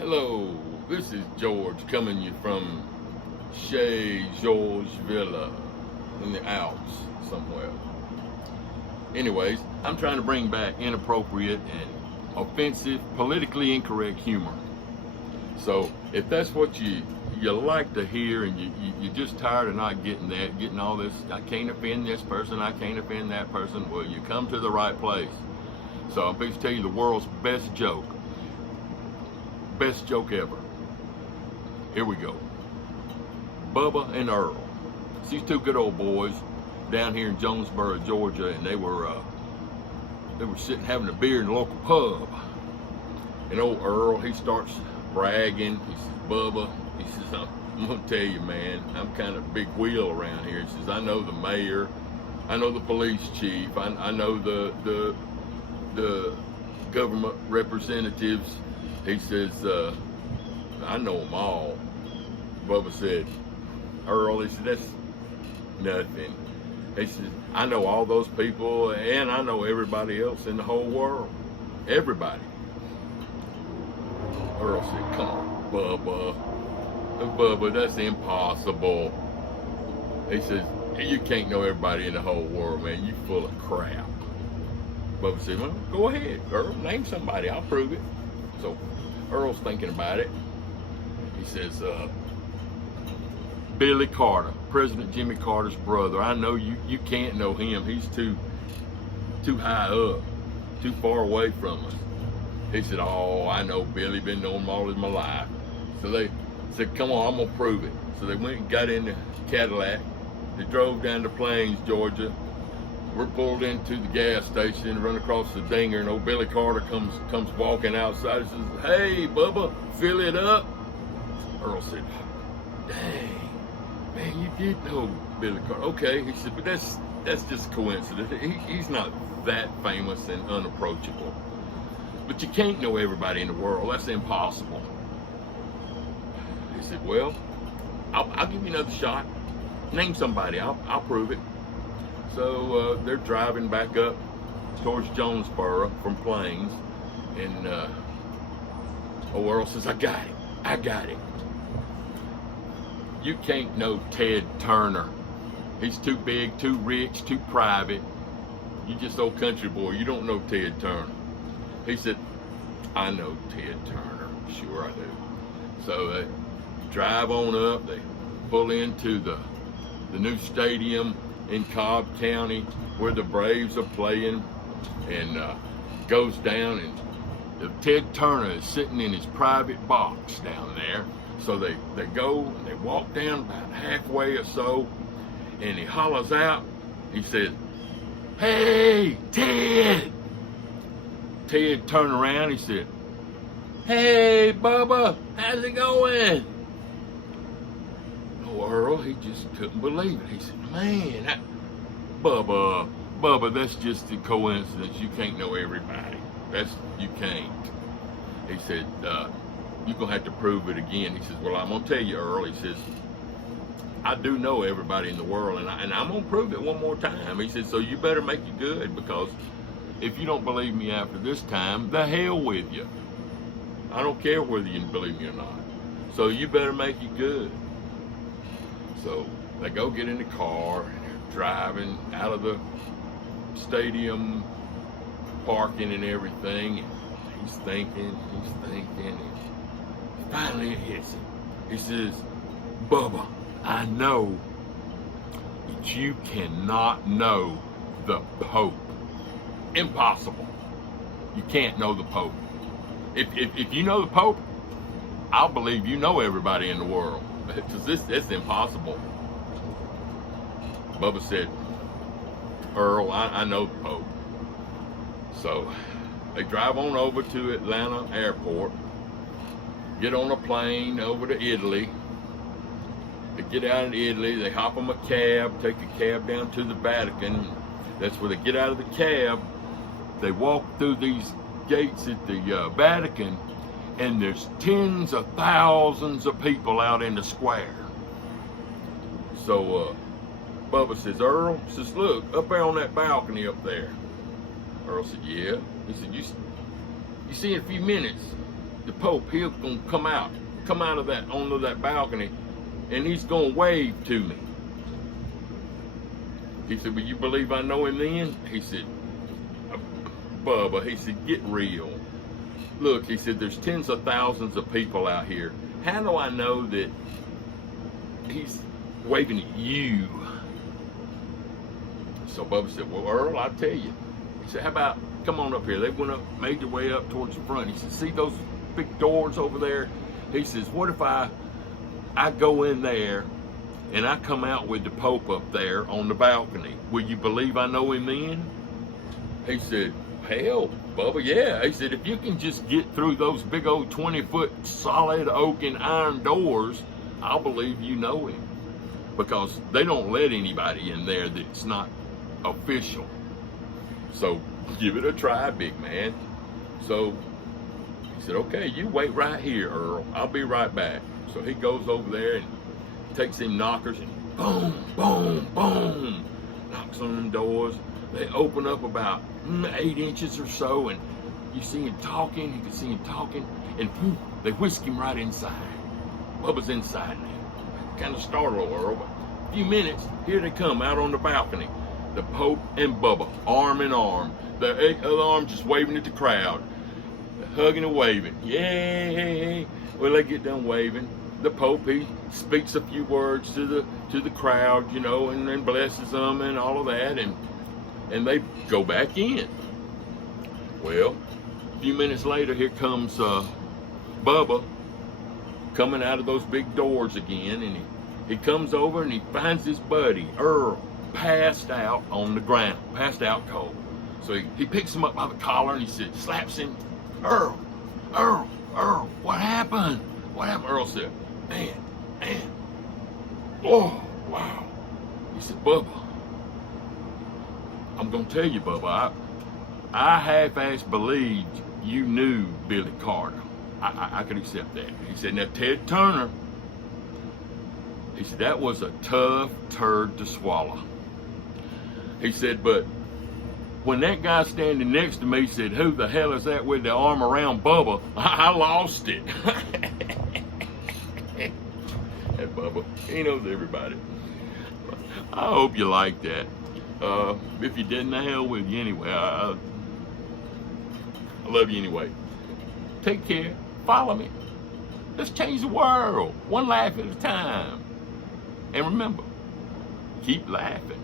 Hello, this is George coming you from Chez George Villa in the Alps somewhere. Anyways, I'm trying to bring back inappropriate and offensive, politically incorrect humor. So if that's what you like to hear and you're just tired of not getting all this, I can't offend this person, I can't offend that person, well, you come to the right place. So I'm going to tell you the world's best joke. Best joke ever. Here we go. Bubba and Earl. These two good old boys down here in Jonesboro, Georgia, and they were sitting having a beer in the local pub. And old Earl, he starts bragging. He says, Bubba, he says, I'm gonna tell you, man, I'm kind of big wheel around here. He says, I know the mayor, I know the police chief, I know the government representatives. He says, I know them all. Bubba said, Earl, he said, that's nothing. He said, I know all those people and I know everybody else in the whole world. Everybody. Earl said, come on, Bubba. Bubba, that's impossible. He says, you can't know everybody in the whole world, man. You full of crap. Bubba said, well, go ahead, Earl. Name somebody. I'll prove it. So Earl's thinking about it. He says, Billy Carter, President Jimmy Carter's brother. I know you can't know him. He's too high up, too far away from us. He said, oh, I know Billy, been knowing him all my life. So they said, come on, I'm gonna prove it. So they went and got in the Cadillac. They drove down to Plains, Georgia. We're pulled into the gas station, run across the dinger, and old Billy Carter comes walking outside and says, hey, Bubba, fill it up. Earl said, dang, man, you did know Billy Carter. Okay, he said, but that's just coincidence. He's not that famous and unapproachable. But you can't know everybody in the world. That's impossible. He said, well, I'll give you another shot. Name somebody. I'll prove it. So they're driving back up towards Jonesboro from Plains, and old Earl says, I got it. You can't know Ted Turner. He's too big, too rich, too private. You just old country boy. You don't know Ted Turner. He said, I know Ted Turner. Sure I do. So they drive on up. They pull into the new stadium in Cobb County where the Braves are playing, and goes down, and Ted Turner is sitting in his private box down there. So they go and they walk down about halfway or so, and he hollers out. He says, hey, Ted. Ted turned around. He said, hey, Bubba, how's it going? Earl, he just couldn't believe it. He said, man, Bubba, that's just a coincidence. You can't know everybody. You can't. He said, you're going to have to prove it again. He says, well, I'm going to tell you, Earl. He says, I do know everybody in the world, and I'm going to prove it one more time. He said, so you better make it good, because if you don't believe me after this time, the hell with you. I don't care whether you believe me or not. So you better make it good. So they go get in the car, and they're driving out of the stadium parking and everything, and he's thinking, and finally it hits him. He says, Bubba, I know that you cannot know the Pope. Impossible. You can't know the Pope. If you know the Pope, I'll believe you know everybody in the world. Because it's impossible. Bubba said, Earl, I know the Pope. So they drive on over to Atlanta Airport, get on a plane over to Italy. They get out in Italy, they hop on a cab, take a cab down to the Vatican. That's where they get out of the cab. They walk through these gates at the Vatican, and there's tens of thousands of people out in the square. So Bubba says, Earl, says, look, up there on that balcony up there. Earl said, yeah. He said, you see in a few minutes, the Pope, he's gonna come out of that, onto that balcony, and he's gonna wave to me. He said, "Will you believe I know him then?" He said, "Bubba," he said, "get real. Look," he said, "there's tens of thousands of people out here. How do I know that he's waving at you?" So Bubba said, "Well, Earl, I'll tell you." He said, "How about, come on up here." They went up, made their way up towards the front. He said, "See those big doors over there?" He says, "What if I go in there and I come out with the Pope up there on the balcony? Will you believe I know him then?" He said, "Hell, Bubba, yeah." He said, "If you can just get through those big old 20-foot solid oak and iron doors, I'll believe you know him. Because they don't let anybody in there that's not official. So give it a try, big man." So he said, "Okay, you wait right here, Earl. I'll be right back." So he goes over there and takes them knockers and boom, boom, boom, knocks on them doors. They open up about 8 inches or so, and you see him talking. You can see him talking, and whew, they whisk him right inside. Bubba's inside now. Kind of startled Earl, but a few minutes, here they come out on the balcony. The Pope and Bubba, arm in arm. The other arm just waving at the crowd, hugging and waving. Yay! Well, they get done waving. The Pope, he speaks a few words to the crowd, you know, and then blesses them and all of that, and they go back in. Well, a few minutes later, here comes Bubba coming out of those big doors again, and he comes over and he finds his buddy Earl passed out on the ground, passed out cold. So he picks him up by the collar and he said, slaps him. Earl, what happened? What happened? Earl said, man, oh, wow. He said, Bubba, I'm going to tell you, Bubba, I half-ass believed you knew Billy Carter. I could accept that. He said, now Ted Turner, he said, that was a tough turd to swallow. He said, but when that guy standing next to me said, who the hell is that with the arm around Bubba? I lost it. That Bubba, he knows everybody. I hope you like that. If you didn't, the hell with you anyway. I love you anyway. Take care. Follow me. Let's change the world. One laugh at a time. And remember, keep laughing.